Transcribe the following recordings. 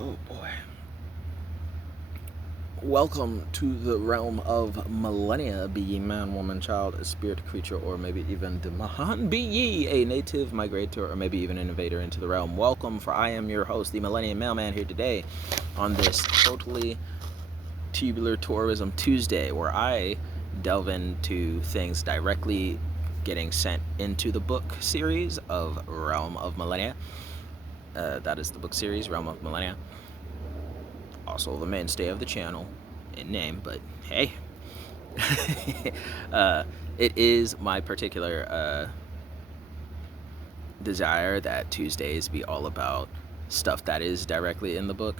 Oh boy. Welcome to the realm of Millenia. Be ye man, woman, child, a spirit, creature, or maybe even Demahan. Be ye a native, migrator, or maybe even an invader into the realm. Welcome, for I am your host, the Millennium Mailman, here today on this totally tubular tourism Tuesday, where I delve into things directly getting sent into the book series of Realm of Millenia. That is the book series, Realm of Millenia. Also the mainstay of the channel in name, but hey. It is my particular desire that Tuesdays be all about stuff that is directly in the book.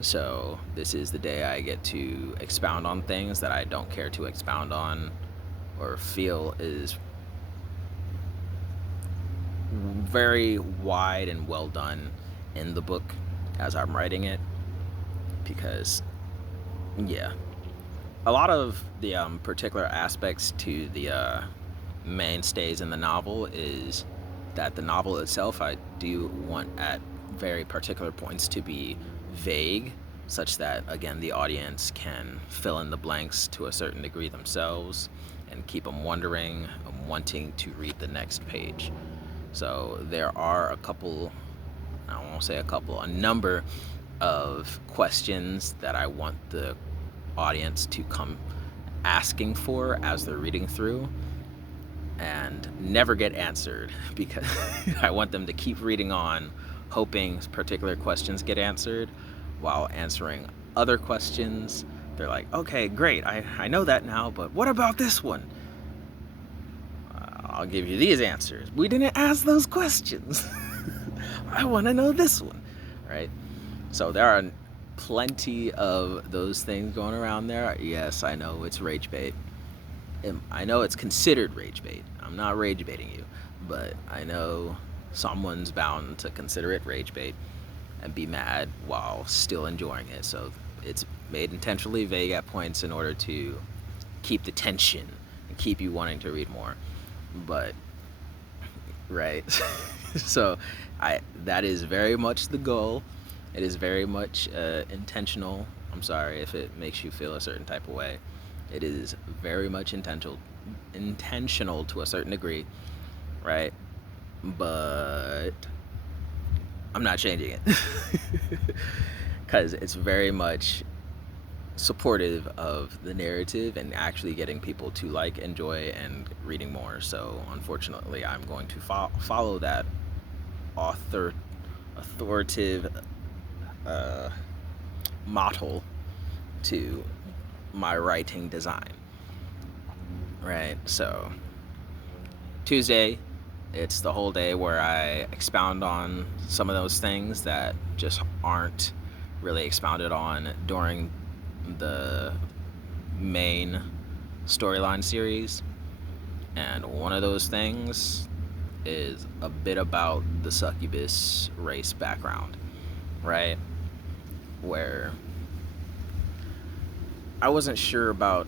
So this is the day I get to expound on things that I don't care to expound on or feel is very wide and well done in the book as I'm writing it. Because, yeah, a lot of the particular aspects to the mainstays in the novel is that the novel itself I do want at very particular points to be vague, such that, again, the audience can fill in the blanks to a certain degree themselves and keep them wondering and wanting to read the next page. So there are a number of questions that I want the audience to come asking for as they're reading through and never get answered, because I want them to keep reading on hoping particular questions get answered while answering other questions. They're like, okay, great, I know that now, but what about this one? I'll give you these answers. We didn't ask those questions. I want to know this one, right? So there are plenty of those things going around there. Yes, I know it's rage bait. I know it's considered rage bait. I'm not rage baiting you, but I know someone's bound to consider it rage bait and be mad while still enjoying it. So it's made intentionally vague at points in order to keep the tension and keep you wanting to read more. But right. So that is very much the goal. It is very much intentional. I'm sorry if it makes you feel a certain type of way. It is very much intentional to a certain degree, right? But I'm not changing it because it's very much supportive of the narrative and actually getting people to like, enjoy, and reading more. So unfortunately, I'm going to follow that authoritative model to my writing design, right? So Tuesday, it's the whole day where I expound on some of those things that just aren't really expounded on during the main storyline series. And one of those things is a bit about the succubus race background, right? Where I wasn't sure about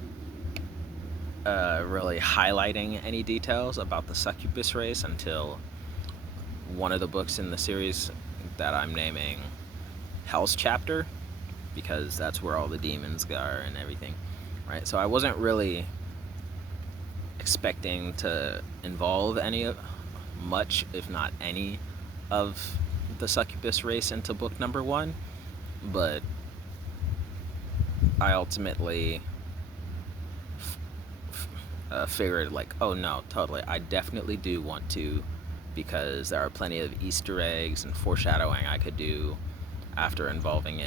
really highlighting any details about the succubus race until one of the books in the series that I'm naming Hell's Chapter, because that's where all the demons are and everything, right? So I wasn't really expecting to involve much, if not any, of the succubus race into book number 1, but I ultimately figured, like, oh no, totally, I definitely do want to, because there are plenty of Easter eggs and foreshadowing I could do after involving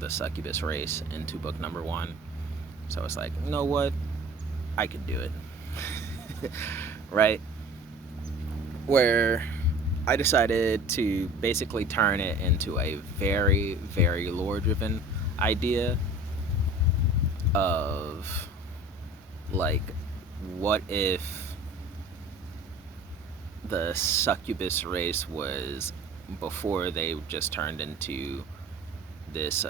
the succubus race into book number 1. So it's like, you know what, I could do it. Right? Where I decided to basically turn it into a very, very lore-driven idea of, like, what if the succubus race was before they just turned into this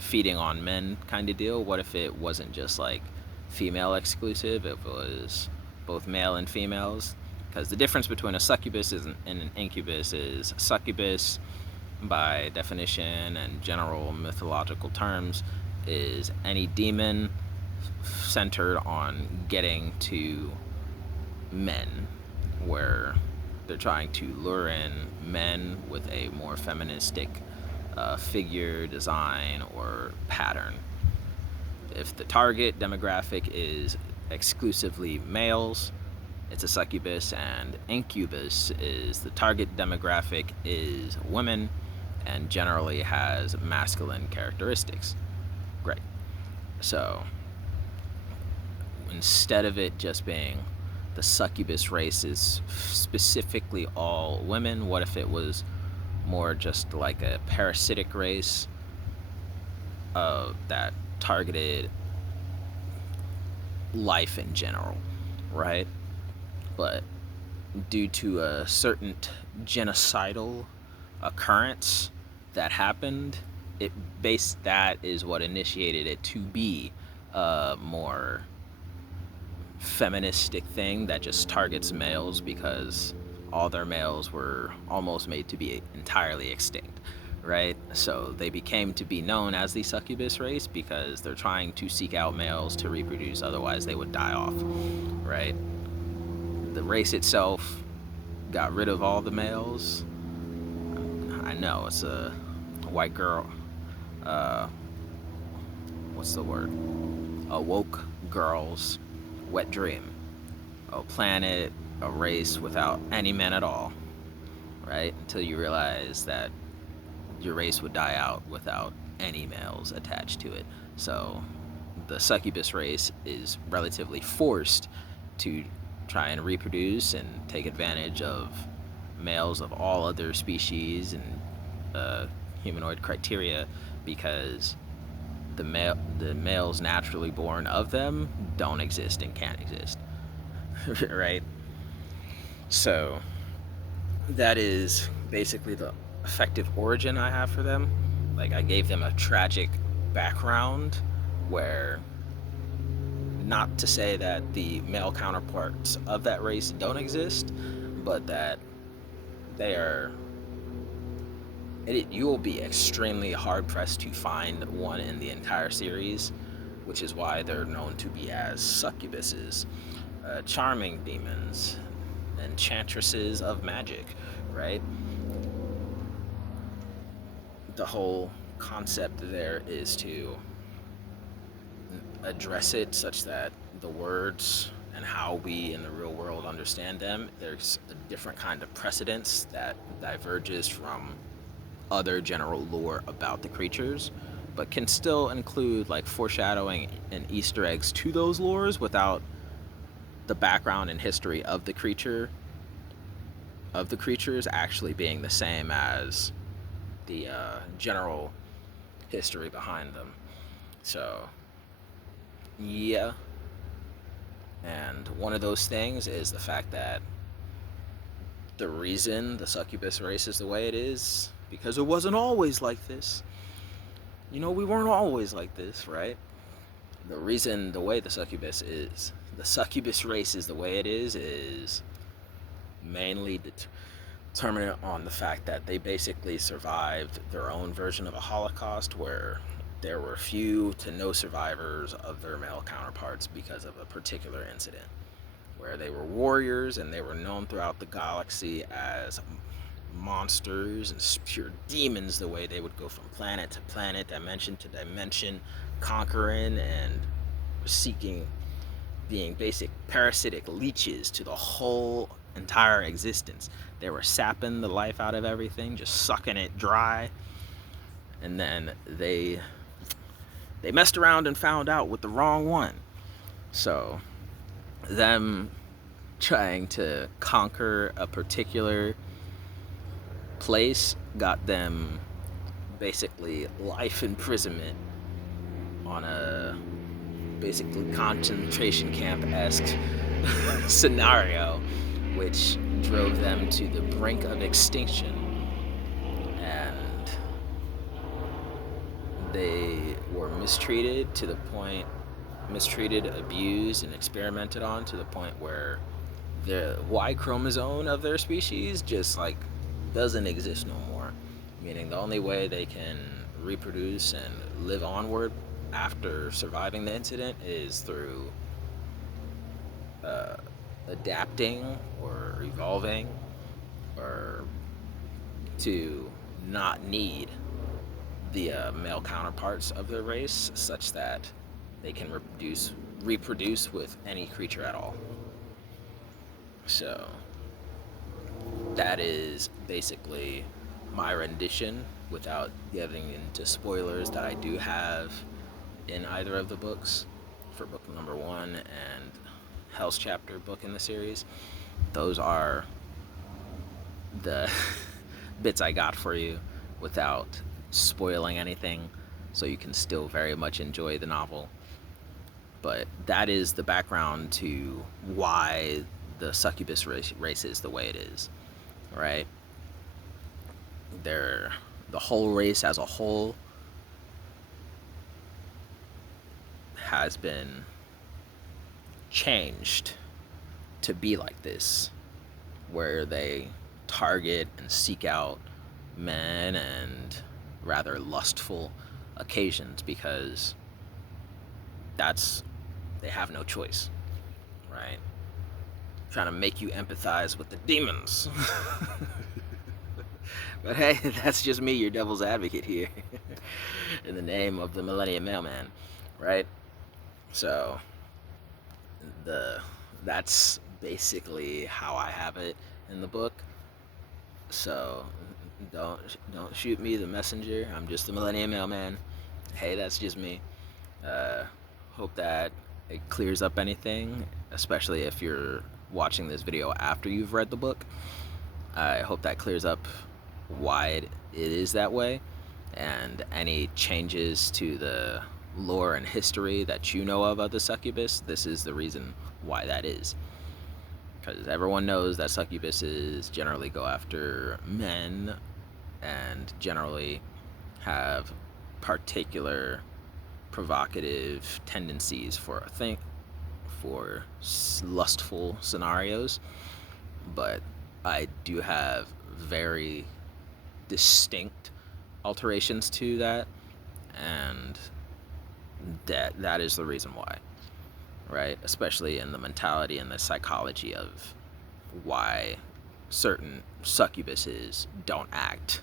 feeding on men kind of deal? What if it wasn't just like female exclusive, it was both male and females? Because the difference between a succubus and an incubus is succubus by definition and general mythological terms, is any demon centered on getting to men, where they're trying to lure in men with a more feministic figure, design, or pattern. If the target demographic is exclusively males, it's a succubus, and incubus is the target demographic is women and generally has masculine characteristics. Great. So instead of it just being the succubus race is specifically all women, what if it was more just like a parasitic race that targeted life in general, right? But due to a certain genocidal occurrence that happened, that is what initiated it to be a more feministic thing that just targets males, because all their males were almost made to be entirely extinct, right? So they became to be known as the succubus race because they're trying to seek out males to reproduce, otherwise they would die off, right? The race itself got rid of all the males. I know, it's a white girl, what's the word? A woke girl's wet dream. A planet, a race without any men at all, right? Until you realize that your race would die out without any males attached to it. So the succubus race is relatively forced to try and reproduce and take advantage of males of all other species and humanoid criteria, because the males naturally born of them don't exist and can't exist. Right? So that is basically the effective origin I have for them. Like, I gave them a tragic background where, not to say that the male counterparts of that race don't exist, but that they are, you will be extremely hard pressed to find one in the entire series, which is why they're known to be as succubuses, charming demons, enchantresses of magic, right? The whole concept there is to address it such that the words and how we in the real world understand them, there's a different kind of precedence that diverges from other general lore about the creatures, but can still include like foreshadowing and Easter eggs to those lores without the background and history of the creatures actually being the same as the general history behind them. So yeah, and one of those things is the fact that the reason the succubus race is the way it is because it wasn't always like this. We weren't always like this, right? The reason the way the succubus race is the way it is mainly determinant on the fact that they basically survived their own version of a Holocaust where there were few to no survivors of their male counterparts because of a particular incident, where they were warriors and they were known throughout the galaxy as monsters and pure demons, the way they would go from planet to planet, dimension to dimension, conquering and seeking, being basic parasitic leeches to the whole entire existence. They were sapping the life out of everything, just sucking it dry, and then they messed around and found out with the wrong one. So them trying to conquer a particular place got them basically life imprisonment on a basically concentration camp-esque scenario, which drove them to the brink of extinction. And they were mistreated, abused, and experimented on to the point where the Y chromosome of their species just like doesn't exist no more. meaning the only way they can reproduce and live onward after surviving the incident is through adapting or evolving, or to not need the male counterparts of their race, such that they can reproduce with any creature at all. So that is basically my rendition, without getting into spoilers that I do have in either of the books for book number 1 and Hell's Chapter book in the series. Those are the bits I got for you without spoiling anything, so you can still very much enjoy the novel. But that is the background to why the succubus race is the way it is, right? The whole race as a whole has been changed to be like this, where they target and seek out men and rather lustful occasions, because they have no choice, right? Trying to make you empathize with the demons. But hey, that's just me, your devil's advocate here, in the name of the Millenia Mailman, right? So that's basically how I have it in the book. So don't shoot me, the messenger. I'm just the Millenia Mailman. Hey, that's just me. Hope that it clears up anything, especially if you're watching this video after you've read the book. I hope that clears up why it is that way, and any changes to the lore and history that you know of the succubus. This is the reason why that is, because everyone knows that succubuses generally go after men and generally have particular provocative tendencies for lustful scenarios. But I do have very distinct alterations to that, and that is the reason why, right? Especially in the mentality and the psychology of why certain succubuses don't act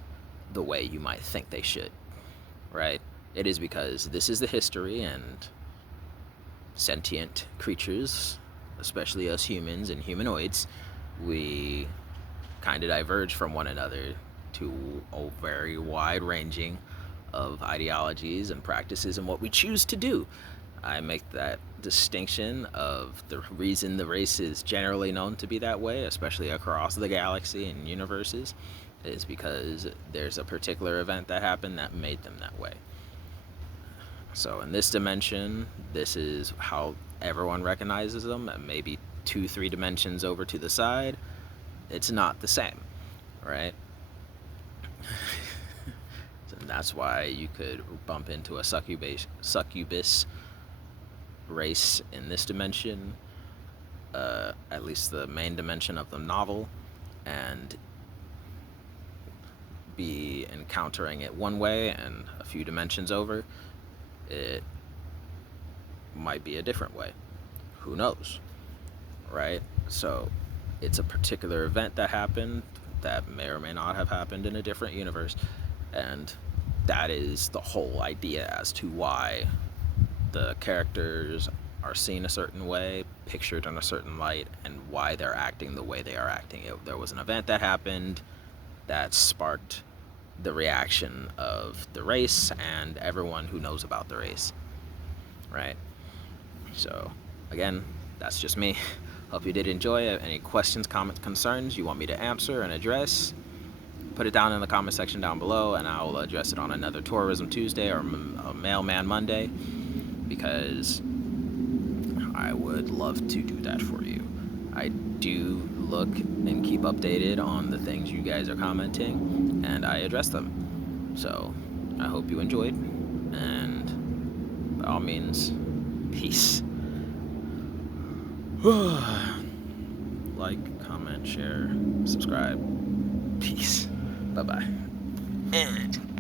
the way you might think they should, right? It is because this is the history, and sentient creatures, especially us humans and humanoids, we kind of diverge from one another to a very wide ranging of ideologies and practices and what we choose to do. I make that distinction of the reason the race is generally known to be that way, especially across the galaxy and universes, is because there's a particular event that happened that made them that way. So in this dimension, this is how everyone recognizes them, and maybe 2-3 dimensions over to the side, it's not the same, right? And that's why you could bump into a succubus race in this dimension, at least the main dimension of the novel, and be encountering it one way, and a few dimensions over, it might be a different way. Who knows, right? So it's a particular event that happened that may or may not have happened in a different universe, and that is the whole idea as to why the characters are seen a certain way, pictured in a certain light, and why they're acting the way they are acting. There was an event that happened that sparked the reaction of the race and everyone who knows about the race, right? So again, that's just me. Hope you did enjoy it. Any questions, comments, concerns you want me to answer and address, put it down in the comment section down below, and I'll address it on another Tourism Tuesday or a Mailman Monday, because I would love to do that for you. I do look and keep updated on the things you guys are commenting, and I address them. So I hope you enjoyed, and by all means, peace. Like, comment, share, subscribe. Peace. Bye-bye. And